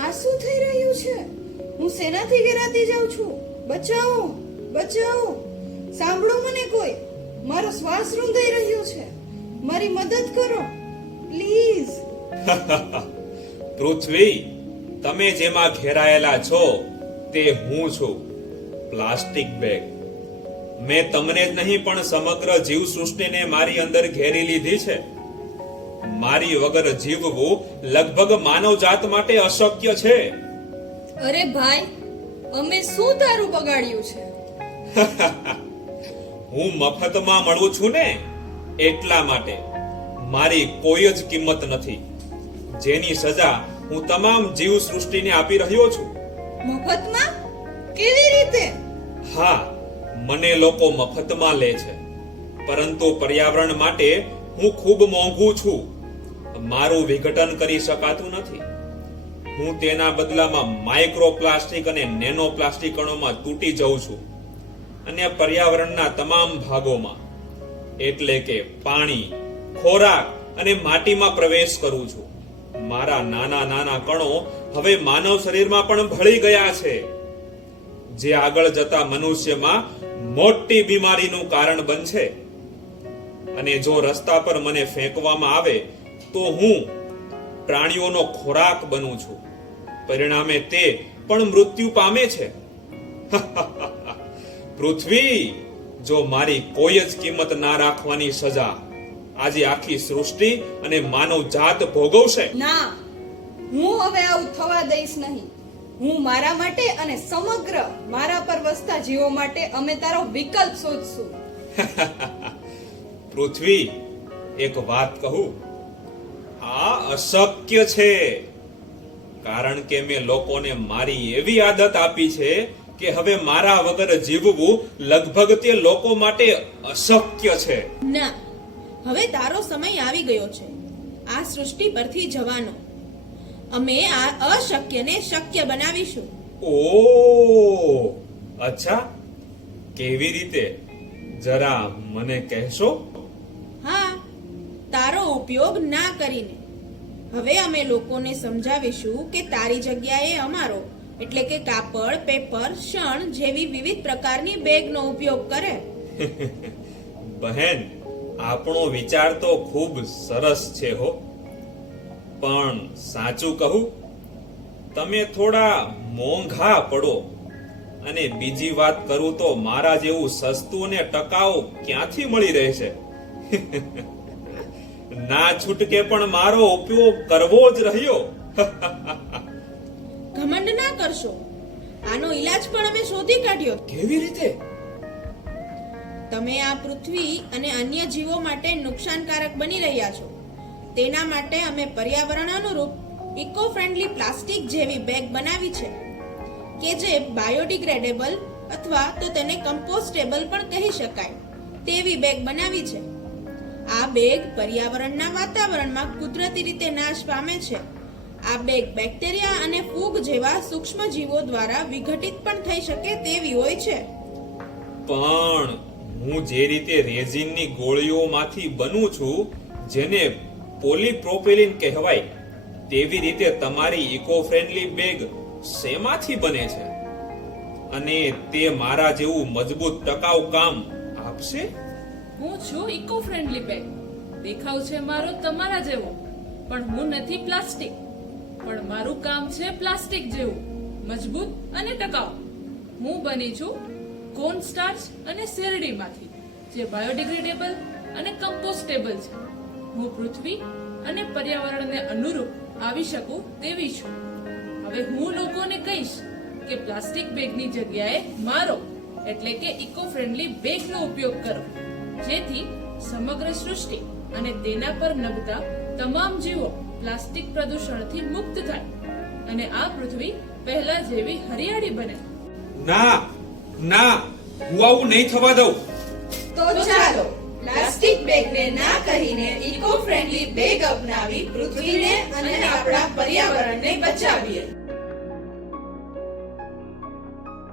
આ શું થઈ રહ્યું છે? હું સેનાથી ઘેરાતી જાઉં છું. બચાવો, બચાવો! સાંભળો મને કોઈ. મારો શ્વાસ રૂંધાઈ રહ્યો છે. મારી મદદ કરો પ્લીઝ. પૃથ્વી, તમે જેમાં ઘેરાયેલા છો તે હું છું, પ્લાસ્ટિક બેગ. મેં તમને જ નહીં પણ સમગ્ર જીવસૃષ્ટિને મારી અંદર ઘેરી લીધી છે. મારી વગર જીવવું લગભગ માનવજાત માટે અશક્ય છે. અરે ભાઈ, અમે શું તારું બગાડ્યું છે? હું મફતમાં મળું છું ને, એટલા માટે મારી કોઈ જ કિંમત નથી, જેની સજા હું તમામ જીવ સૃષ્ટિને આપી રહ્યો છું. મફતમાં? કેવી રીતે? હા, મને લોકો મફતમાં લે છે, પરંતુ પર્યાવરણ માટે હું ખૂબ મોંઘું છું. મારું વિઘટન કરી શકાતું નથી. હું તેના બદલામાં માઇક્રો પ્લાસ્ટિક અને નેનો પ્લાસ્ટિક કણોમાં તૂટી જઉં છું અને પર્યાવરણના તમામ ભાગોમાં, એટલે કે પાણી, ખોરાક અને માટીમાં પ્રવેશ કરું છું. મારા નાના નાના કણો હવે માનવ શરીરમાં પણ ભળી ગયા છે, જે આગળ જતા મનુષ્યમાં મોટી બીમારીનું કારણ બનશે. અને જો રસ્તા પર મને ફેંકવામાં આવે તો હું પ્રાણીઓનો ખોરાક બનું છું. પરિણામે તે પણ મૃત્યુ પામે છે. પૃથ્વી, જો મારી કોઈ જ કિંમત ના રાખવાની સજા આજે આખી સૃષ્ટિ અને માનવ જાત ભોગવશે. ના, હું હવે આવું થવા દઈશ નહીં. હું મારા માટે અને સમગ્ર મારા પર વસતા જીવો માટે અમે તારો વિકલ્પ શોધશું. પૃથ્વી, એક વાત કહું, આ અશક્ય છે, કારણ કે મેં લોકોને મારી એવી આદત આપી છે કે હવે મારા વગર જીવવું લગભગ તે લોકો માટે અશક્ય છે. ના, હવે તારો સમય આવી ગયો છે આ સૃષ્ટિ પરથી જવાનો. અમે આ અશક્યને શક્ય બનાવીશું. ઓહ, અચ્છા, કેવી રીતે? જરા મને કહેશો? હા, તારો ઉપયોગ ના કરીને. હવે અમે લોકોને સમજાવીશું કે તારી જગ્યાએ અમારો એટલે કે કાપડ, પેપર, શણ જેવી વિવિધ પ્રકારની બેગનો ઉપયોગ કરે. બહેન, આપણો વિચાર તો ખૂબ સરસ છે હો, પણ સાચું કહું, તમે થોડા મોંઘા પડો. અને બીજી વાત કરું તો મારા જેવું સસ્તું અને ટકાઉ ક્યાંથી મળી રહેશે? ના છૂટકે પણ મારો ઉપયોગ કરવો જ રહ્યો. ઘમંડ ના કરશો. આનો ઈલાજ પણ અમે શોધી કાઢ્યો. કેવી રીતે? તમે આ પૃથ્વી અને અન્ય જીવો માટે નુકસાનકારક બની રહ્યા છો. તેના માટે અમે પર્યાવરણ અનુરૂપ ઇકો ફ્રેન્ડલી પ્લાસ્ટિક જેવી બેગ બનાવી છે કે જે બાયોડિગ્રેડેબલ અથવા તો તેને કમ્પોસ્ટેબલ પણ કહી શકાય તેવી બેગ બનાવી છે. આ બેગ પર્યાવરણના વાતાવરણમાં કુદરતી રીતે નાશ પામે છે. આ બેગ બેક્ટેરિયા અને ફૂગ જેવા સૂક્ષ્મ જીવો દ્વારા વિઘટિત પણ થઈ શકે તેવી હોય છે. પણ હું જે રીતે રેઝિનની ગોળીઓમાંથી બનું છું, જેને પોલીપ્રોપેલિન કહેવાય, તેવી રીતે તમારી ઇકો ફ્રેન્ડલી બેગ શેમાંથી બને છે? અને તે મારા જેવું મજબૂત ટકાઉ કામ આપશે? હું છું ઇકો ફ્રેન્ડલી બેગ. દેખાવ છે મારો તમારા જેવો, પણ હું નથી પ્લાસ્ટિક. પણ મારું કામ છે પ્લાસ્ટિક જેવું મજબૂત અને ટકાઉ. હું બની છું કોર્ન સ્ટાર્ચ અને શેરડીમાંથી, જે બાયોડિગ્રેડેબલ અને કમ્પોસ્ટેબલ છે. હું પૃથ્વી અને પર્યાવરણને અનુરૂપ આવી શકું તેવી છું. હવે હું લોકોને કહીશ કે પ્લાસ્ટિક બેગની જગ્યાએ મારો એટલે કે ઇકો ફ્રેન્ડલી બેગનો ઉપયોગ કરો, જેથી સમગ્ર સૃષ્ટિ અને તેના પર નભતા તમામ જીવો પ્લાસ્ટિક પ્રદૂષણથી મુક્ત થાય અને આ પૃથ્વી પહેલા જેવી હરિયાળી બને. ના, ના, હું આવું નહીં થવા દઉં. તો ચાલો પ્લાસ્ટિક બેગને ના કહીને ઇકો ફ્રેન્ડલી બેગ અપનાવી પૃથ્વીને અને આપણા પર્યાવરણને બચાવીએ.